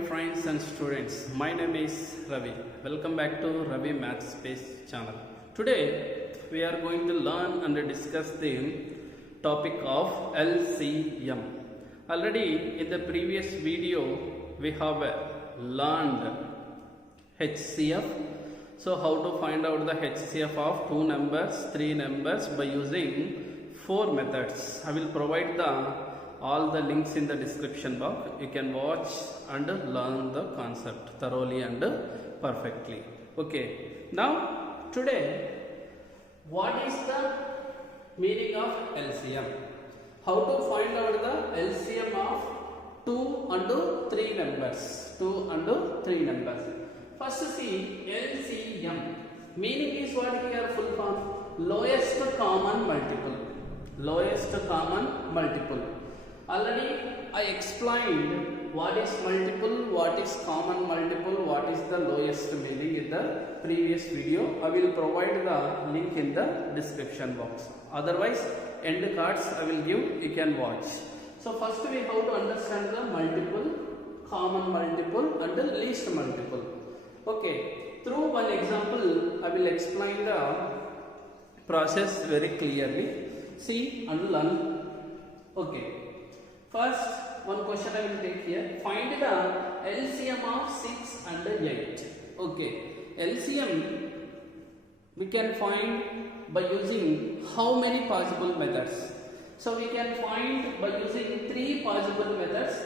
dear friends and students, my name is Ravi. Welcome back to Ravi Math Space channel. Today we are going to learn and discuss the topic of LCM. Already in the previous video we have learned HCF. So how to find out the HCF of two numbers, three numbers by using four methods. I will provide all the links in the description box. You can watch and learn the concept thoroughly and perfectly. Okay. Now today, what is the meaning of LCM? How to find out the LCM of 2 and 3 numbers? 2 and 3 numbers. First see LCM. Meaning is what here full form? Lowest common multiple. Lowest common multiple. Already I explained what is multiple, what is common multiple, what is the lowest meaning in the previous video. I will provide the link in the description box. Otherwise, end cards I will give, you can watch. So first we have to understand the multiple, common multiple and the least multiple. Okay, through one example I will explain the process very clearly. See and learn. Okay. First, one question I will take here. Find the LCM of 6 and 8. Okay. LCM we can find by using how many possible methods? So we can find by using three possible methods.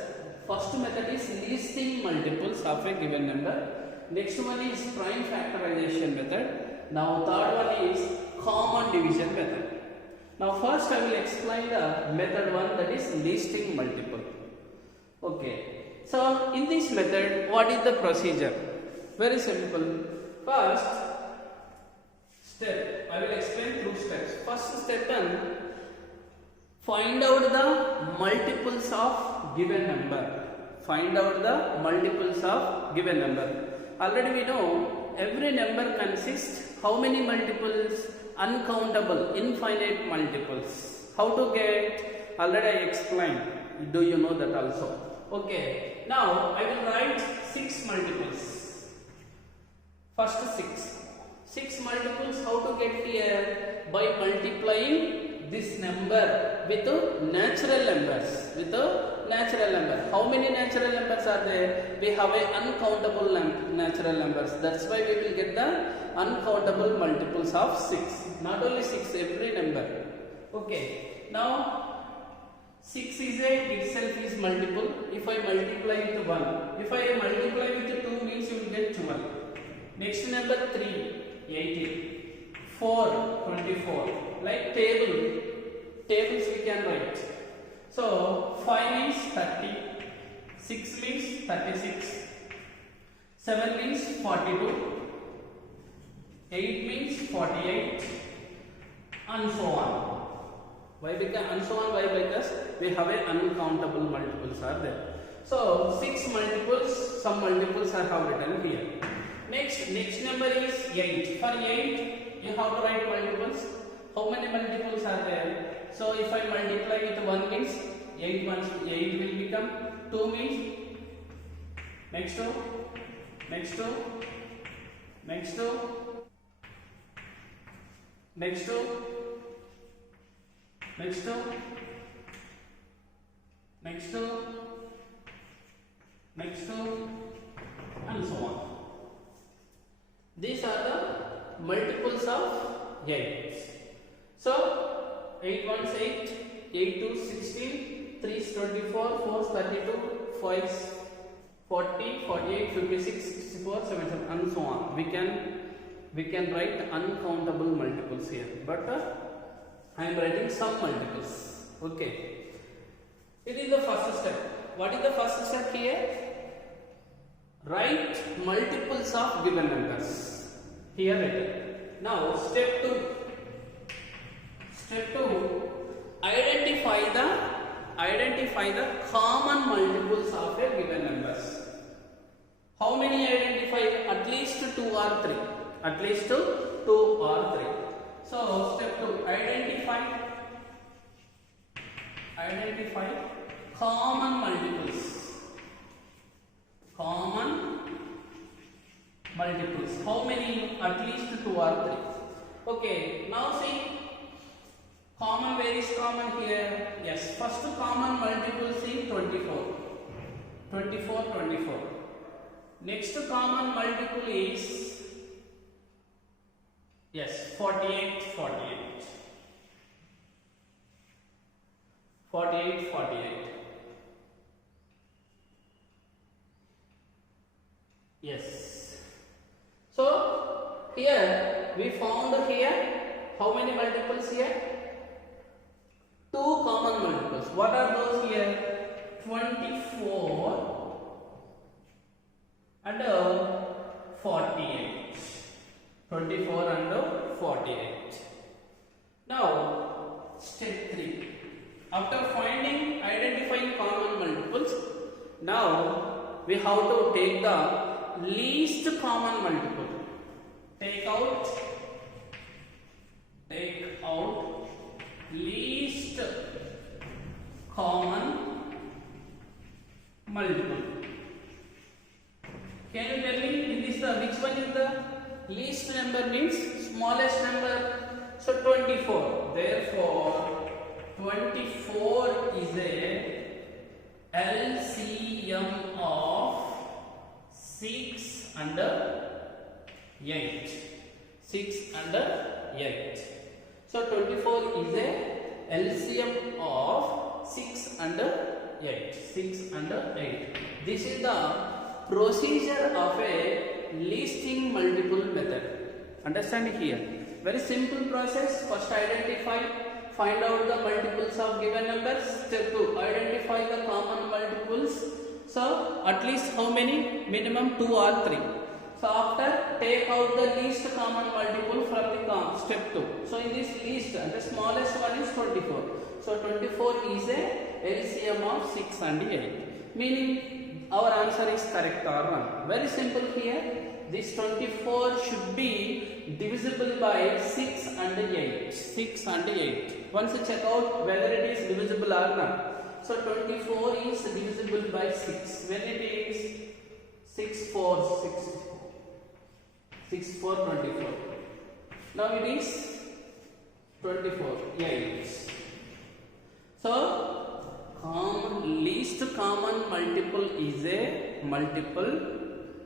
First method is listing multiples of a given number. Next one is prime factorization method. Now third one is common division method. Now first I will explain the method 1, that is listing multiple. Okay. So in this method, what is the procedure? Very simple. First step, I will explain through steps. First step 1, find out the multiples of given number. Find out the multiples of given number. Already we know every number consists how many multiples? Uncountable, infinite multiples. How to get? Already I explained. Do you know that also? Okay. Now I will write 6 multiples. First 6. 6 multiples. How to get here? By multiplying this number with natural numbers. With a natural number. How many natural numbers are there? We have a uncountable natural numbers. That's why we will get the uncountable multiples of 6. Not only 6, every number. Okay. Now 6 is itself is multiple. If I multiply with 1, if I multiply with 2 means you will get 12. Next number 3, 18. 4, 24. Like tables we can write. So 5 means 30. 6 means 36. 7 means 42. 8 means 48 and so on. Why? Because and so on. Why? Because we have a uncountable multiples are there. So 6 multiples, some multiples I have written here. Next number is 8. For 8 you have to write multiples. How many multiples are there? So if I multiply with 1 means 8 will become 2 means next 2 next 2 next 2 next 2 next 2 next 2 next 2 and so on. These are the multiples of 8. So 8 ones 8, 8 twos 16, 3 is 24, 4 is 32, 5 is 40, 48, 56, 64, 77 and so on. We can write uncountable multiples here, but I am writing some multiples. Okay. It is the first step. What is the first step here? Write multiples of given numbers. Here written. Now step 2. Step 2. Identify the common multiples of a given numbers. How many identify? At least 2 or 3. At least 2 or 3. So step 2, identify common multiples. multiples. How many? At least 2 or 3. Okay, now see, common, where is common here? Yes, first common multiple, see, 24. 24, 24. Next common multiple is, yes, 48, 48. 48, 48. Yes. So here we found here how many multiples here? 2 common multiples. What are those here? 24 and 48. 24 and 48. Now step 3. After identifying common multiples, now we have to take the least common multiple. Take out least common multiple. Can you tell me in this which one is the least number? Means smallest number. So 24. Therefore 24 is a LCM of 6 and 8. 6 and 8. So 24 is a LCM of 6 and 8. 6 and 8. This is the procedure of a leasting multiple method. Understand here? Very simple process. First identify, find out the multiples of given numbers. Step 2, identify the common multiples. So at least how many? Minimum 2 or 3. So after, take out the least common multiple from the step 2. So in this least, the smallest one is 24. So 24 is a LCM of 6 and 8. Meaning our answer is correct or wrong. Very simple here. This 24 should be divisible by 6 and 8. 6 and 8. Once you check out whether it is divisible or not. So 24 is divisible by 6. When it is 6 4 6 6 4 24. Now it is 24 8. So least common multiple is a multiple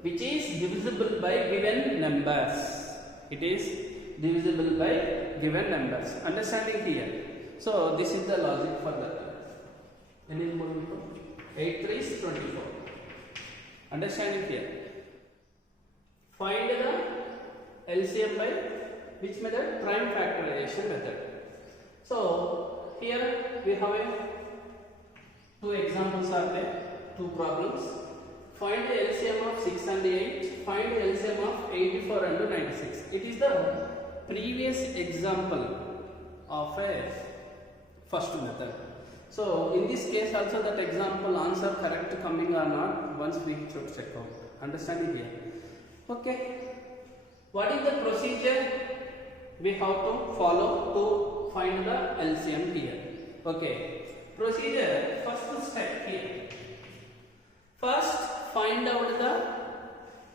which is divisible by given numbers. It is divisible by given numbers. Understanding here? So this is the logic for that. 8 3 is 24. Understanding here? Find the LCM by which method? Prime factorization method. So here we have two examples are there, two problems. Find the LCM of 6 and 8. Find the LCM of 84 and 96. It is the previous example of a first method. So in this case also that example answer correct coming or not, once we should check out. Understanding here? Okay. What is the procedure we have to follow to find the LCM here? Okay. Procedure, first step here. First find out the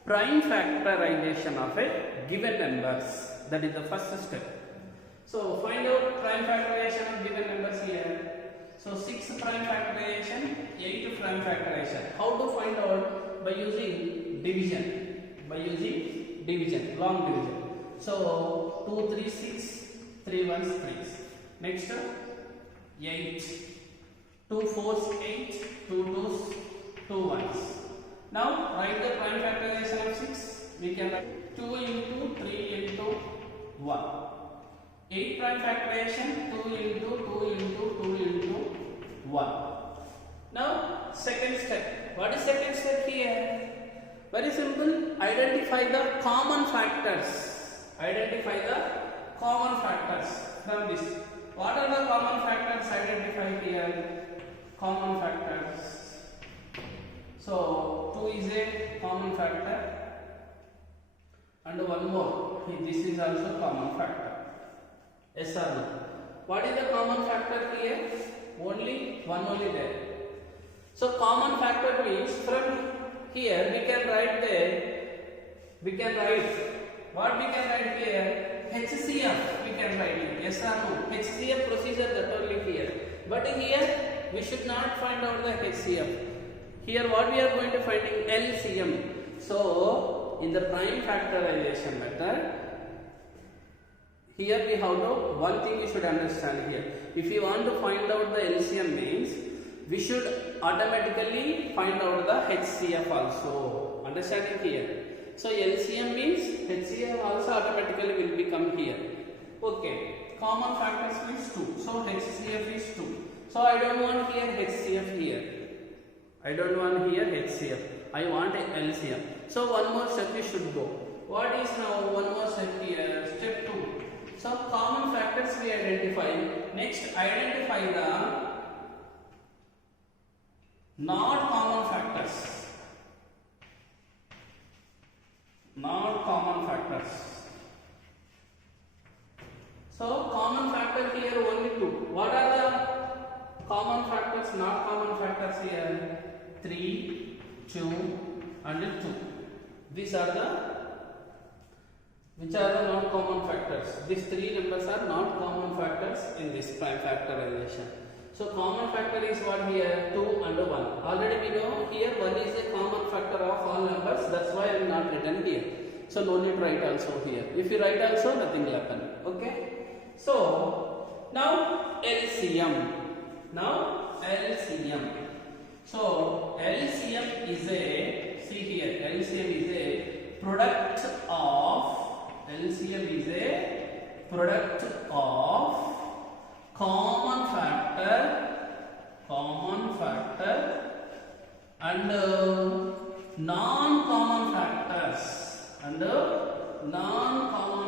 prime factorization of a given numbers. That is the first step. So find out prime factorization of given numbers here. So 6 prime factorization, 8 prime factorization. How to find out? By using division. By using division, long division. So 2 3 6, 3 1s 3s. Next 8. 2 4s 8, 2 2s 2 1s. Now write the prime factorization of 6. We can write 2 into 3 into 1. 8 prime factorization 2 into 2 into 2 into 1. Now second step. What is second step here? Very simple. Identify the common factors. Identify the common factors from this. What are the common factors identified here? Common factors. So 2 is a common factor. And one more. This is also common factor. Yes or no? What is the common factor here? Only one only there. So common factor means from here we can write the we can write, what we can write here, HCF we can write it, yes or no, HCF procedure, that only here. But here we should not find out the HCF. Here what we are going to finding LCM. So in the prime factorization method, here we have to, one thing you should understand here. If you want to find out the LCM means, we should automatically find out the HCF also. Understanding here. So LCM means HCF also automatically will become here. Okay. Common factors means 2. So HCF is 2. So I don't want here HCF here. I don't want here HCF. I want LCM. So one more step we should go. What is now one more step here? Step 2. So common factors we identify. Next, identify the not common factors. Not common factors. So common factor here only 2. What are the common factors? Not common factors here. 3, 2, and 2. These are the, which are the not common factors. These 3 numbers are not common factors in this prime factorization. So common factor is what here? 2 and 1. Already we know here 1 is a common factor of all numbers. That's why I am not written here. So no need write also here. If you write also, nothing will happen. Okay. So now LCM. Now LCM. So LCM is a, see here, LCM is a product of, LCM is a product of common factor and non-common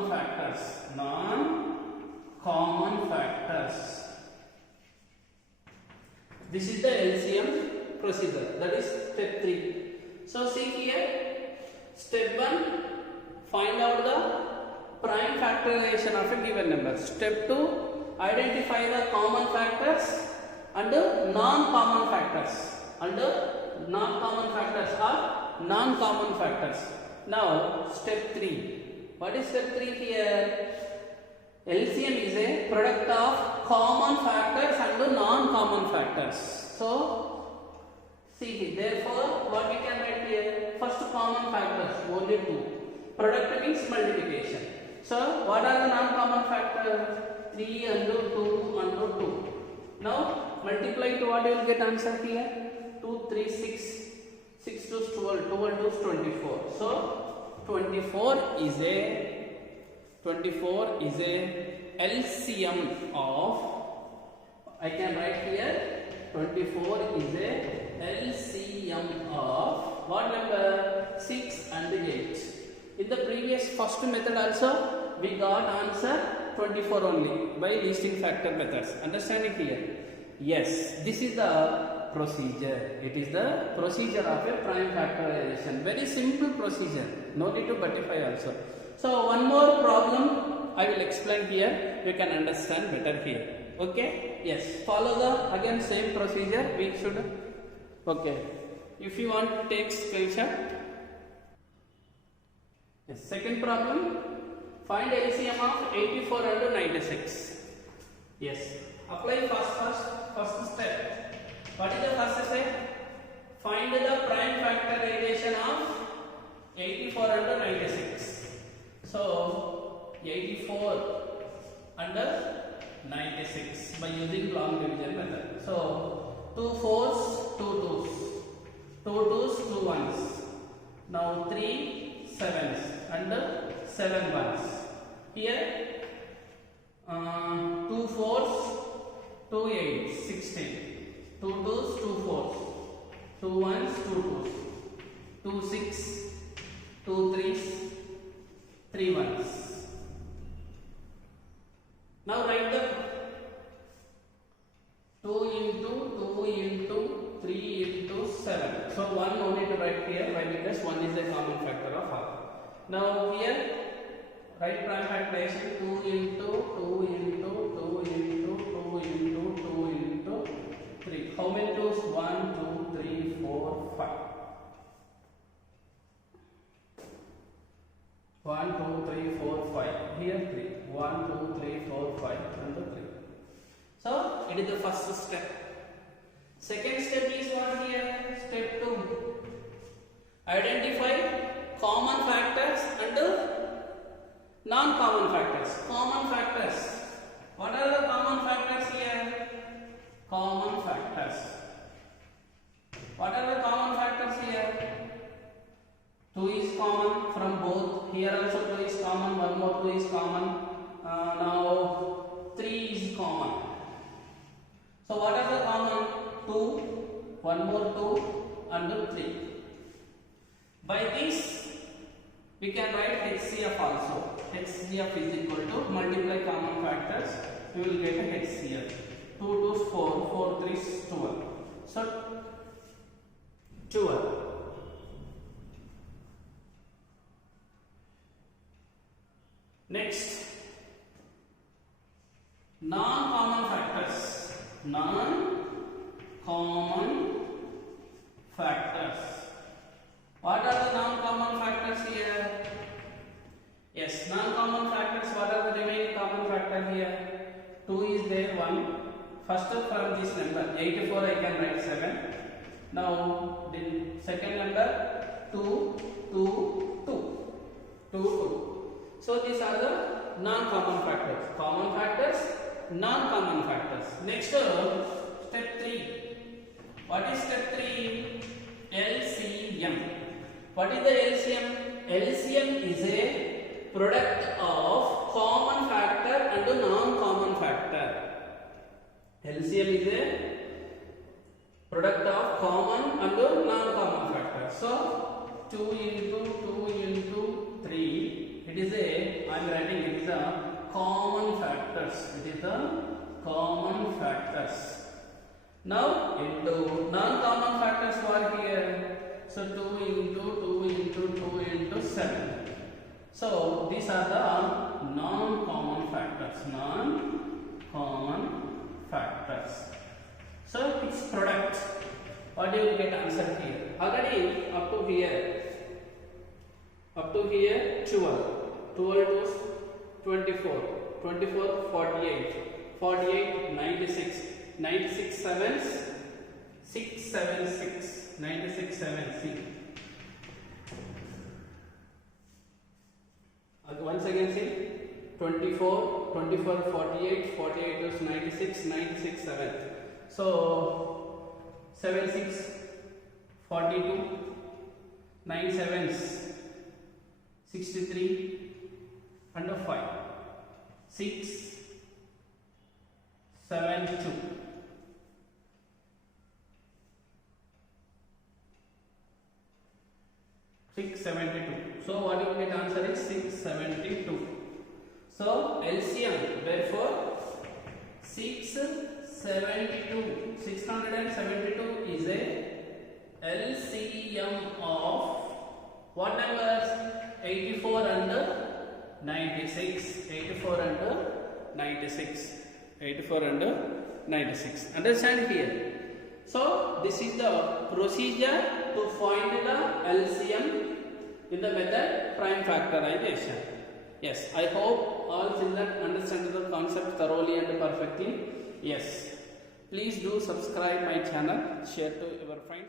factors, non-common factors. This is the LCM procedure. That is step 3. So see here, step 1, find out the prime factorization of a given number. Step 2, identify the common factors and non-common factors. Non-common factors. Now step 3. What is step 3 here? LCM is a product of common factors and non-common factors. So see here, therefore what we can write here? First common factors only 2. Product means multiplication. So what are the non-common factors? 3 and 2 and 2. Now multiply to what you will get answer here? 2, 3, 6. 6 to 12. 12 to 24. So 24 is a LCM of, I can write here, 24 is a LCM of what number? 6 and 8. In the previous first method also we got answer 24 only by listing factor methods. Understanding here? Yes, this is the procedure. It is the procedure of a prime factorization. Very simple procedure. No need to butterfly also. So one more problem I will explain here. You can understand better here. Okay? Yes. Follow the again same procedure. We should. Okay. If you want to take screenshot. Yes. Second problem. Find LCM of 84 and 96. Yes. Apply first step. What is the first step? Find the prime factorization of 84 and 96. So 84 under 96 by using long division method. So 2 4s, 2 2s, 2 2s, 2 1s. Now 3 7s and 7 1s. Here 2 4s, 2 8s, 16. 2 2s, 2 4s, 2 1s, 2 2s, 2 6, 2 3s, 3 1s. Now write the 2 into 3 into 7. So 1 no need to write here. Why? Because 1 is a common factor of all. Now here write prime factorization 2 into 2 into 2 into 2 into 2 into 3. How many 2's? 1, 2, 3, 4, 5. It is the first step. Second step is what here? Step 2. Identify common factors and non-common factors. Common factors. What are the common factors here? Common factors. What are the common factors here? 2 is common from both. Here also 2 is common. One more 2 is common. Now 3 is common. So what are the common? 2, one more 2 and 3. By this we can write HCF also. HCF is equal to multiply common factors. We will get a HCF. 2 2 4, 4 3 is 12. So 12. Next, non-common factors. Non-common factors. What are the non-common factors here? Yes, non-common factors. What are the remaining common factor here? 2 is there, 1. First from this number, 84 I can write 7. Now, the second number, 2, 2, 2. 2, 2. So these are the non-common factors. Common factors, non-common factors. Next, step 3. What is step 3? LCM. What is the LCM? LCM is a product of common factor and non-common factor. LCM is a product of common and non-common factor. So 2 into 3. It is a, I am writing it is a common factors. It is the common factors. Now into non-common factors what here? So 2 into 7. So these are the non-common factors. Non-common factors. So its product. What do you get answer here? Already up to here 12. 12 to 24, 24, 48, 48, 96, 96 sevens, 676, 96 sevens. Once again see, 24, 24, 48, 48 is 96, 96 7. So 7 6, 42, 9 sevens, 63 and 5, 6, 7, 2. 672. So what you get answer is 672. So LCM, therefore 672. 672 is a LCM of what numbers? 84 and 96. 84 and 96. 84 and 96. Understand here? So this is the procedure to find the LCM in the method prime factorization. Yes, I hope all children understand the concept thoroughly and perfectly. Yes, please do subscribe my channel, share to your friends.